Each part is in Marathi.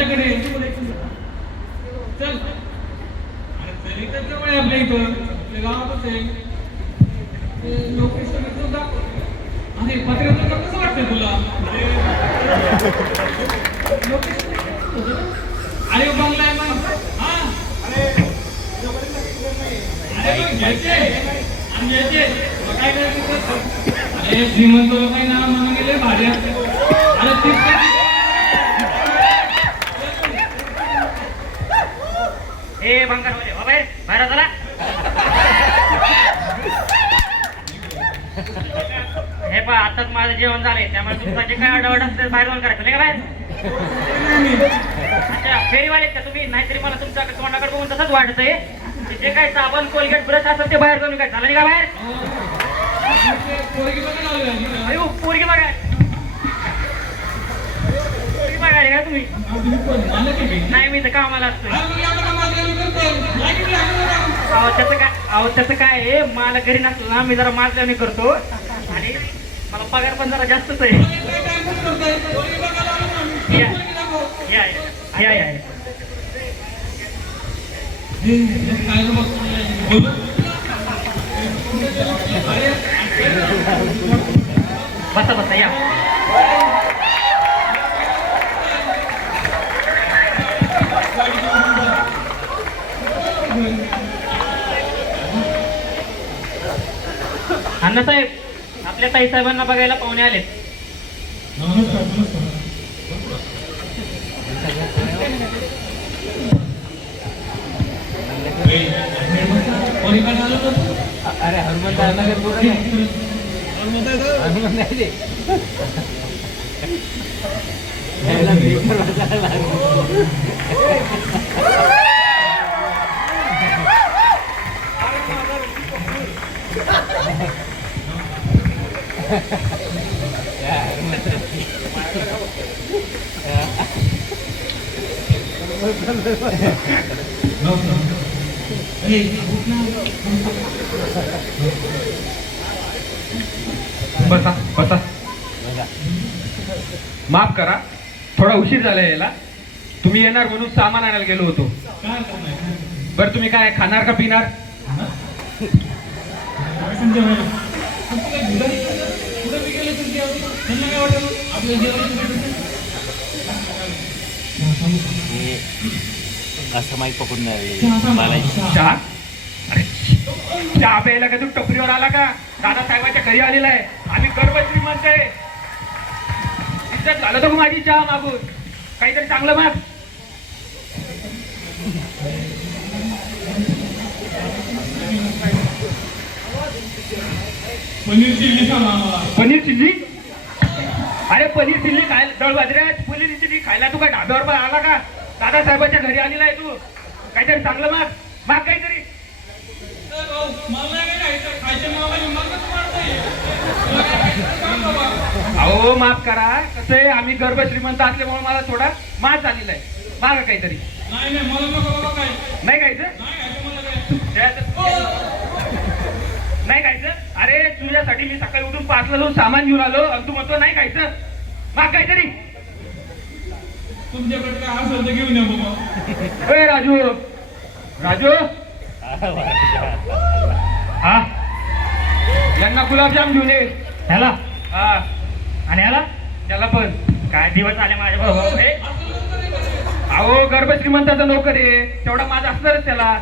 तुमच्याकडे चल. अरे चल इथं जवळ आहे आपल्या इथं, आपल्या गावातच आहे. लोकेशन इथं दाखव. अरे पत्र्याचं काम कसं वाटतंय तुला? लोकेशन अरे बंगला आहे मग. हा अरे मग घ्यायचे आणि घ्यायचे काय करायचं? अरे श्रीमंत लोक आहे ना म्हणून गेले भाड्या. अरे ए बंगार मध्ये हो बाहेर बाहेर चला. हे पहा आताच माझं जेवण झालंय त्यामुळे तुमचा जे काय अडवड असतं बाहेर जाऊन करायचं नाही का बाहेर. अच्छा फेरीवाले का तुम्ही? नाहीतरी मला तुमच्या तोंडाकडे बघून तसंच वाटतंय. जे काय साबण कोलगेट ब्रश असेल ते बाहेर जाऊन काय झालं नाही का बाहेर? पोरगी बघा अरे पोरगी बघा का तुम्ही? नाही मी तर कामाला असतोय. अहो त्याचं काय आहे, मला घरी नसलं ना मी जरा मालकामी करतो आणि मला पगार पण जरा जास्तच आहे. या या या बसा बसा या. अण्णासाहेब आपल्या ताईसाहेबांना बघायला पाहुणे आलेत. अरे हनुमंत बसा बसा. माफ करा थोडा उशीर झाला यायला. तुम्ही येणार म्हणून सामान आणायला गेलो होतो. बरं तुम्ही काय खाणार का पिणार? असं माहीत पकडून चहा? अरे चहा प्यायला का तू टपरीवर आला का? दादासाहेबांच्या घरी आलेला आहे. आम्ही गर्भश्री म्हणते. इज्जत झालं तर माझी चहा मागून काहीतरी चांगलं माग. पनीर चिल्ली सांगा आम्हाला. पनीर चिल्ली? अरे पनीर चिल्ली खायला दळ बाजऱ्यात पनीर चिल्ली खायला तू काय ढाब्यावर पण आला का? दादासाहेबांच्या घरी आलेला आहे तू. काहीतरी चांगलं माग माग काहीतरी. अहो माफ करा कसं आहे आम्ही गर्भ श्रीमंत असल्यामुळे मला थोडा माज झालेला आहे. मागा काहीतरी. नाही नाही मला नको बाबा काय नाही खायचं? नाही खायचं? अरे तुझ्यासाठी मी सकाळी उठून 5ला जाऊन सामान घेऊन आलो आणि तू म्हणतो नाही खायचं. माग काहीतरी. तुमच्याकडे काय असेल तर घेऊन या बाबा. ए राजू राजू हा यांना गुलाबजाम घेऊन ये. ह्याला हा आणि ह्याला त्याला पण. काय दिवस आले माझ्या बरोबर. अहो गर्भ श्रीमंताचा नोकर आहे तेवढा माझा असणारच त्याला.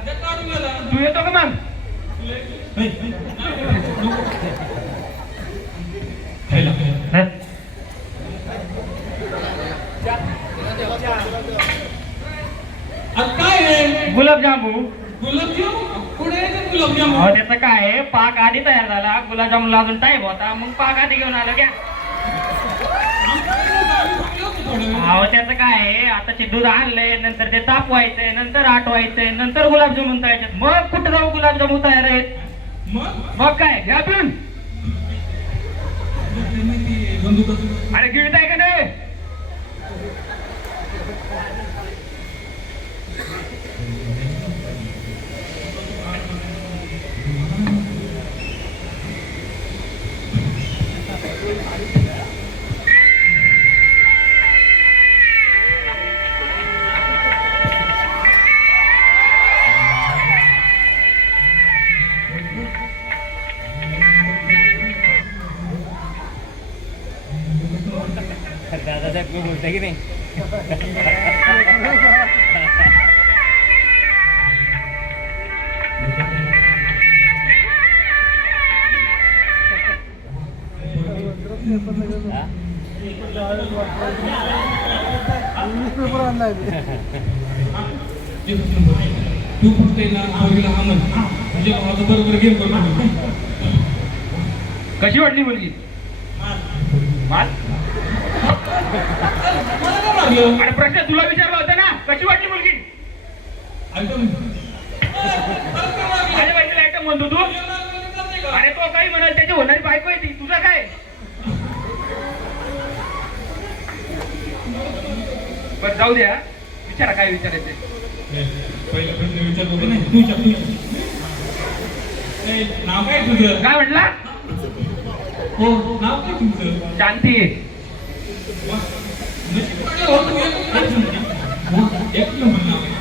तू येतो का मग? काय आहे गुलाबजामू. गुलाबजाम पुढे गुलाबजाम. अहो त्याचं काय आहे, पाक आधी तयार झाला, गुलाबजामुनला अजून टाईम होता, मग पाक आधी घेऊन आलो घ्या. अहो त्याचं काय आहे, आताचे दूध आणलंय, नंतर ते तापवायचंय, नंतर आटवायचंय, नंतर गुलाबजामुन तयार. मग कुठं जाऊ गुलाबजामुन तयार आहेत. मग काय घ्या पिऊन. अरे गिळत आहे का नाही? आहे की नाही? हा? तू फक्त आहे ना आवडीला हा म्हण तुझ्या भावाचं बरोबर गेम करतो. कशी वाटली मुलगी? मार. मला का मारलं? अरे प्रश्न तुला विचारला होता ना, कशी वाटली मुलगी? ऐकतो मी. माझ्या बाईला आयटम म्हणतो तू? अरे तो काही म्हणाल, त्याची होणारी बायको आहे ती, तुझं काय? बरं जाऊ द्या, विचारा काय विचारायचंय. पहिला प्रश्न विचारतो की नाही? तू विचार, तू विचार. नाही, नाव काय तुझं? काय म्हटला? हो, नाव काय तुमचं? शांती. एक नंबर नाव आहे.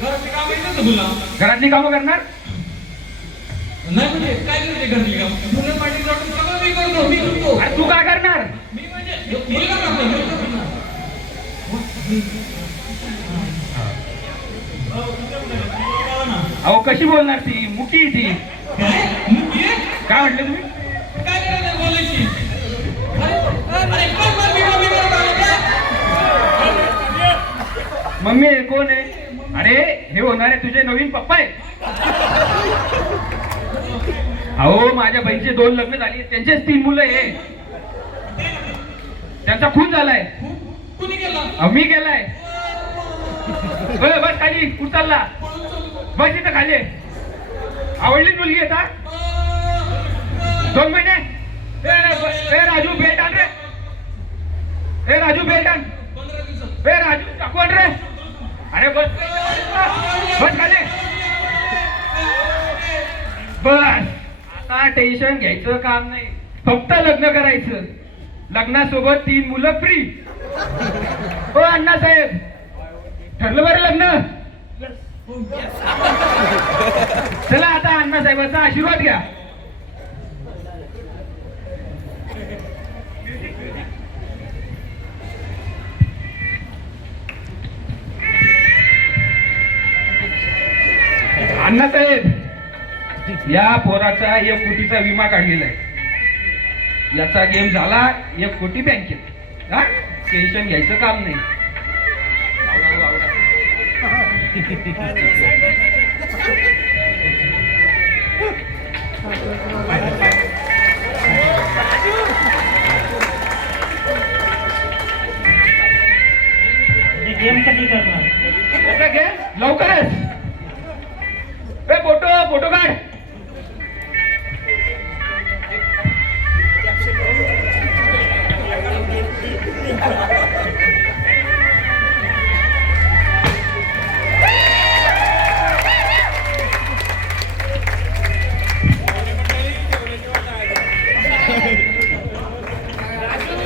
घरातली कामं येतात का तुला? घरातली कामं करणार? नाही म्हणजे काय करते घरातली कामं? धुणं भांडी झाडून सगळं मी करतो, मी करतो. अरे तू काय करणार? मी म्हणजे मुलगा करतो, मुलगा करतो. अहो कशी बोलणार ती? मुकी ती. काय? मुलगी आहे? काय म्हटलं तुम्ही? काय करायचं बोलायची? अरे काय मारली मी करत आलो का? मम्मी हे कोण आहे? अरे हे होणारे तुझे नवीन पप्पा आहेत. अहो माझ्या बहिणीचे 2 लग्न झाली, त्यांचेच 3 मुलं आहे. त्यांचा खून झालाय. कुणी केला? अहो, मी गेलाय. बस खाली, उचलला. बस इथं खाली. आवडलीच मुलगी आता 2 महिने. ए राजू बेट आण रे. ए राजू बेट आण. 15 दिवसात. ए राजू टाकू आण रे. अरे बस बस खाली. बस आता टेन्शन घ्यायचं काम नाही, फक्त लग्न करायचं. लग्नासोबत 3 मुलं फ्री. हो अण्णासाहेब, ठरलं बरं लग्न? चला आता अण्णासाहेबांचा आशीर्वाद घ्या. अण्णासाहेब, या पोराचा 1 कोटीचा विमा काढलेला आहे. याचा गेम झाला 1 कोटी बँकेत. हा टेन्शन घ्यायचं काम नाही. गेम कधी करणार? गेम लवकरच. फोटो काढ.